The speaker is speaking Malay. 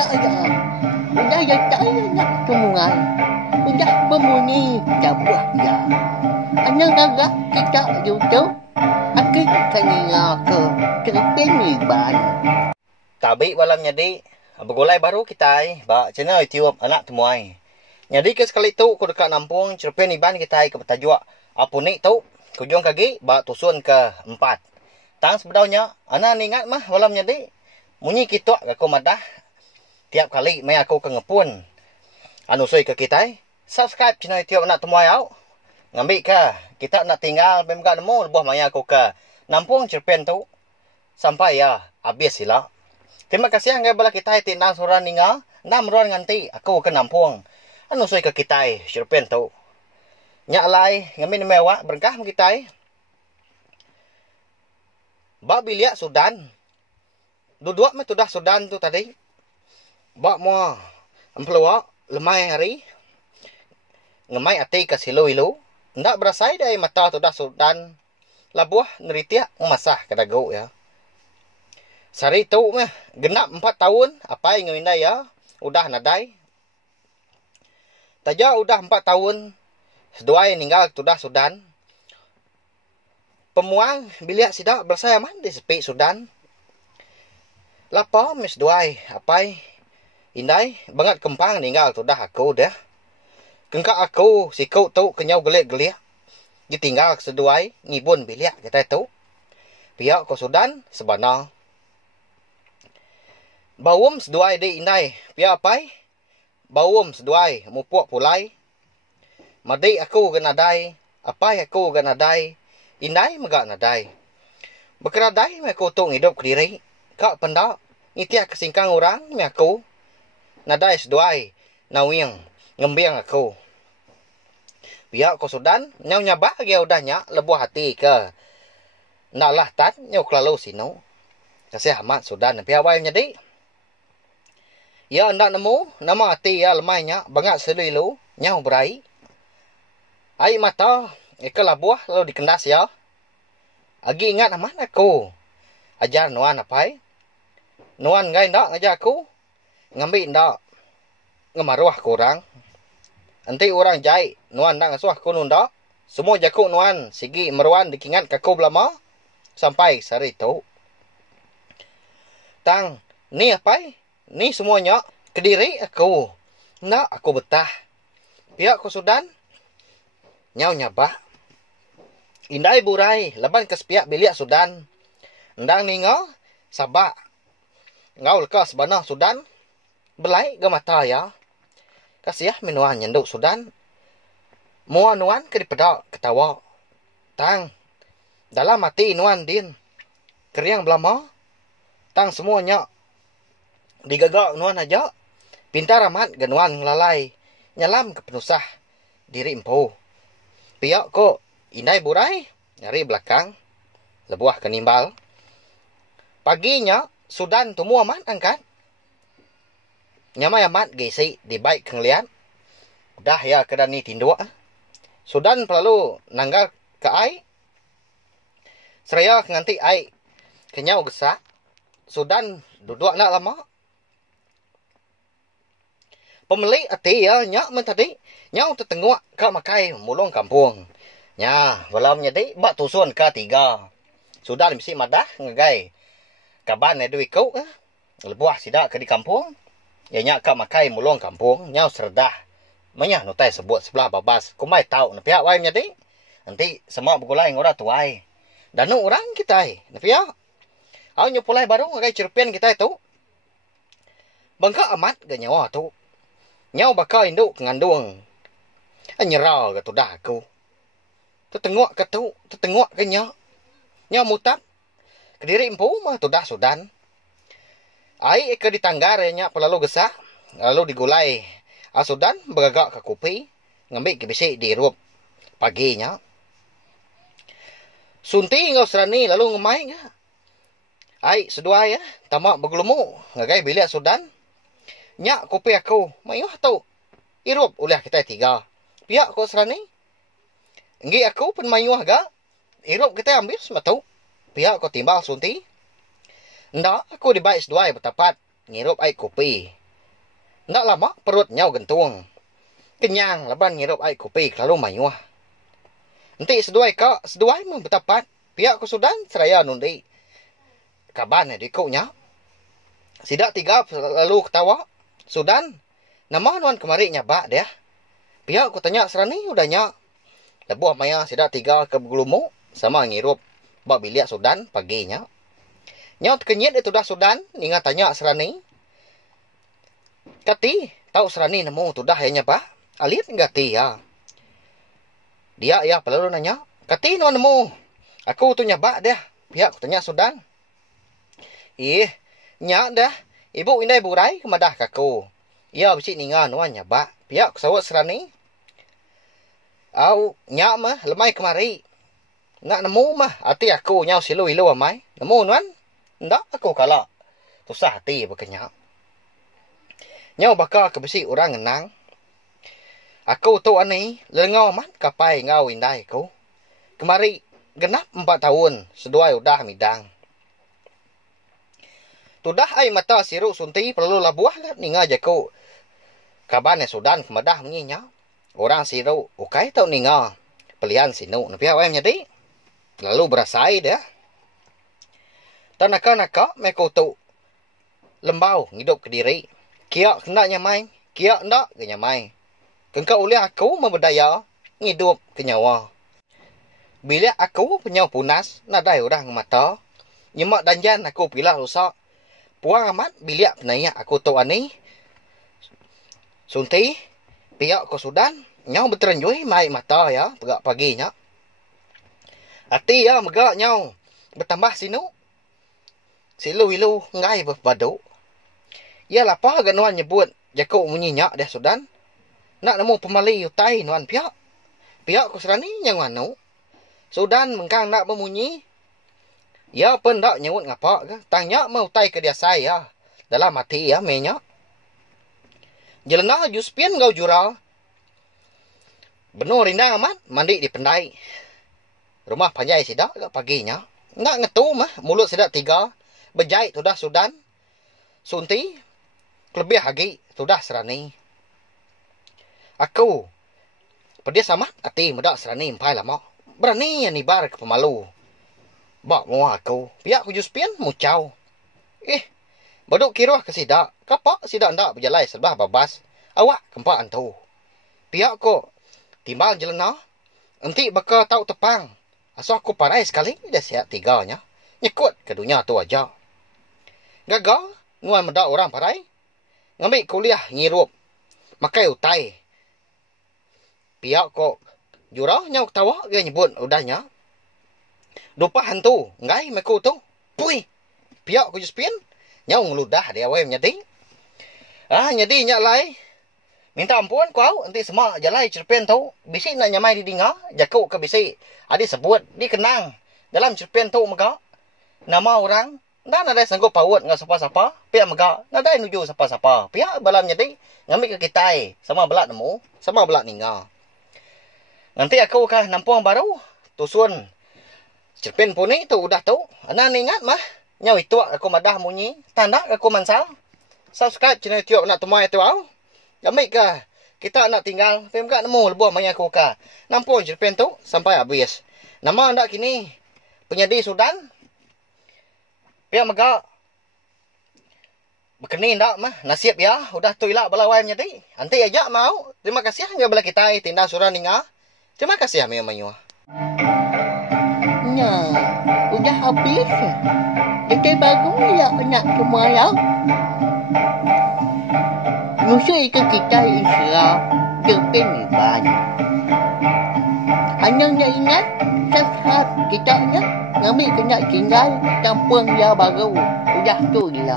Nak ya. Udah ya tak nak sungai. Udah berbunyi cabuh ya. Anak agak kita YouTube. Akhir kena ke Cerpen Iban. Tabi walam nyadi begulai baru kita ba channel YouTube anak temuai. Nyadi ke sekali tu ku dekat Nampung Cerpen Iban kita ke petajuk apa ni tu kujung kaki ba tusun ke 4. Tang sebenarnya ana ingat mah walam nyadi munyi kita aku madah tiap kali mai aku ke ngepun anu soi ke kita subscribe channel YouTube anak temuai au ngambil ke kita nak tinggal memang nemu lebih mai aku ke Nampung Cerpen tu sampai ya habis sila. Terima kasih anggai bala kita tindang suran ninga 6 ron nganti aku ke Nampung anu soi ke kita Cerpen tu nyak lai ngamin mewah berkah kita ba bilia Sudan duduk me tudah Sudan tu tadi ba mo emploa lemai hari ngemai ati ke silu-ilu ndak berasai dari mata tudah Sudan labuah neritia masah kadago ya sari tu meh genap 4 tahun apa yang ngawinda ya udah nadai taja udah 4 tahun seduai ninggal tudah Sudan pemuang bilia sidak bersaya man di sepi Sudan lapa mes duai apai indai banget kempang ninggal tudah aku dah kengka aku si kau tu kenyau gelik-gelik ditinggal seduai ngibun bilia kita tu pihak ko Sudan sebana bawum seduai de indai pihak apai bawum seduai mupuk pulai madi aku ganadai apai aku ganadai indai megak nadai berkeradai me aku tu hidup kediri kak pendak ngitiak kesingkang orang me aku nadai seduai nawing ngembiang aku pihak ko Sudan nyau nyabah ge udahnya lebuh hati ke nak lah tan nyau kelalu sino kasih amat Sudan pihak wai jadi ya ndak nemu nama hati ya lemainya bangat selilu nyau berai ai mata ikal buah lalu dikendas ya agi ingat aman aku ajar nuan apai nuan ngai ndak ngajar aku ngambil ndak ngemaruah kurang nanti orang jai nuan ndak ngasuh aku nunda semua jaku nuan sigi meruan dikingat kaku belama sampai sari tu tang ni apai ni semuanya kediri aku ndak aku betah pihak ko Sudan nyau nyabah indai burai laban ke sepiak bilia Sudan ndang ninga sabak ngau lekas bana Sudan belai ke mata ya kasiah minuan nyenduk Sudan mua nuan ke dipedak ketawa tang dalam mati nuan din keriang belama tang semuanya digagak nuan aja pintar amat genuan ngelalai nyalam ke penusah diri empu pihak ko indai burai nyari belakang lebuah kenimbal paginya Sudan tu mua amat angkat nyamai amat gesi di baik kengelian udah ya kedani tinduk Sudan perlu nanggal ke ai seraya nganti ai kenyau gesak Sudan duduk nak lama pemilik ati ya nyak men tadi nyau tetenguk ke makai mulung kampung nya walam nyadi bak tusun ke 3 Sudan mesti madah ngegai kaban ne duit kau lebuah sidak ke di kampung ya nyak ke makai mulung kampung nyau serdah manya nutai sebut sebelah babas kumai tau na pihak wai nyadi nanti semua begulai ngora tuai dan orang kita na pihak au nyupulai baru ngegai Cerpen kita itu bangka amat ga nyawa tu nyau bakal induk ngandung anyera ke tudah aku tetenguk ke tu tetenguk ke nyau mutap kediri empu mah tudah Sudan ai ke ditanggar nya pelalu gesah lalu digulai Sudan beragak ke kopi ngambil ke bisi di rup paginya sunti ngau serani lalu ngemai ga ai sedua ya tamak bergelumuk ngagai bilik Sudan nyak kopi aku mayuh tu irup ulah kita 3 pihak ko serani nggi aku pun mayuh ga irup kita ambil sematu pihak ko timbal sunti ndak aku dibaik seduai bertapat ngirup ai kopi Ndak lama perut nyau gentung. Kenyang laban ngirup air kopi lalu mayuah. Nanti seduai membetapat. Pihak ku Sudan seraya nundi. Kaban di kunya. Sidak tiga lalu ketawa. Sudan, nama nuan kemari nyabak dia. Pihak ku tanya serani udah nyak. Lebuh maya sidak tiga ke gulumu sama ngirup bak biliak Sudan paginya. Nyot kenyit itu dah Sudan, ningat tanya serani. Kati, tahu serani nemu tu dah ya nyapa? Alit ngati ya. Dia ya perlu nanya. Kati nuan nemu. Aku tu nyabak dia. Pihak ku tanya Sudan. Nyak dah. Ibu indai burai kemadah kaku. Ia bisi ningan nuan nyabak. Pihak ku sawat serani. Au nyak mah lemai kemari. Nak nemu mah hati aku nyau silu-ilu amai. Nemu nuan? Ndak aku kalah. Tusah hati berkenyak. Nyau bakal ke besi orang ngenang. Aku tu ani lengau mat kapai ngau indai ku. Kemari genap 4 tahun seduai udah midang. Tudah ai mata siru sunti perlu labuah lah ninga jaku. Kabane Sudan kemadah menyinya. Orang siru ukai tau ninga. Pelian sinu napi awam jadi. Lalu berasai dia. Tanaka-naka meko tu lembau hidup ke diri. Kia kena nyamai, kia ndak ke nyamai. Kengkau oleh aku memberdaya hidup ke nyawa. Bila aku penyau punas, nadai orang mata. Nyemak danjan aku pilah rusak. Puang amat bila penayak aku tu ani. Sunti, pihak ke Sudan, nyau berterenjui mai mata ya, pegak paginya. Hati ya megak nyau, bertambah sinu. Silu-ilu ngai berbadu. Ya lapah agak nuan nyebut jakuk menyenyak dah Sudan. Nak nemu pemali utai nuan pihak. Pihak ku serani yang wanu. Sudan mengkang nak memunyi. Ya pun tak nyebut ngapa ke. Tanya mau utai ke dia saya. Dalam hati ya menyak. Jelena juspian ngau jura. Benar rindang amat mandi di pendai. Rumah panjai sidak ke paginya. Nak ngetu mah mulut sidak 3. Bejai tu dah Sudan. Sunti. Lebih lagi sudah serani. Aku pedih sama hati muda serani empai lama. Berani yang nibar ke pemalu. Bak mua aku. Pihak ku juspian mucau. Baduk kira ke sidak. Kapak sidak ndak berjalai sebelah babas. Awak kempak antu. Pihak ku timbang jelena. Nanti bakal tahu tepang. Asal aku parai sekali. Dia siap 3-nya. Nyekut ke dunia tu aja. Gagal. Nuan mendak orang parai. Ngambil kuliah ngirup. Makai utai. Pihak kok jurah nyau ketawa dia nyebut udahnya. Dupa hantu. Ngai meku tu. Pui. Pihak ku juspian. Nyau ngeludah dia awam nyadi. Nyadi nyak lai. Minta ampun kau. Nanti semua jalai cerpen tu. Bisi nak nyamai di dinga. Jakuk ke bisi. Adi sebut. Di kenang. Dalam cerpen tu mega. Nama orang. Dan ada sanggup pawut dengan siapa-siapa. Pihak megak. Ada nuju siapa-siapa. Pihak balam jadi. Ngambil ke kita. Sama belak nemu. Sama belak ninga. Nanti aku kah nampung baru. Tusun. Cerpen pun ni tu udah tu. Anak ingat mah. Nyau itu aku madah munyi. Tanda aku mansal. Subscribe channel tiok nak temui tu au. Ngambil kah. Kita nak tinggal. Pihak megak nemu lebuah maya aku kah. Nampung cerpen tu. Sampai habis. Nama anda kini. Penyedi Sudan. Pihak megak. Berkenin tak mah. Nasib ya. Udah tu ilak balawai menjadi. Nanti ajak mau. Terima kasih. Nggak boleh kita tindak surah ninga. Terima kasih. Amin mayuah. Nah. Udah habis. Kita baru ya nak semua ya. Musuh itu kita Islam. Terpeniban. Hanya nak ingat. Subscribe kita ya. Ngambil kena tinggal kampung dia baru. Udah tu dia.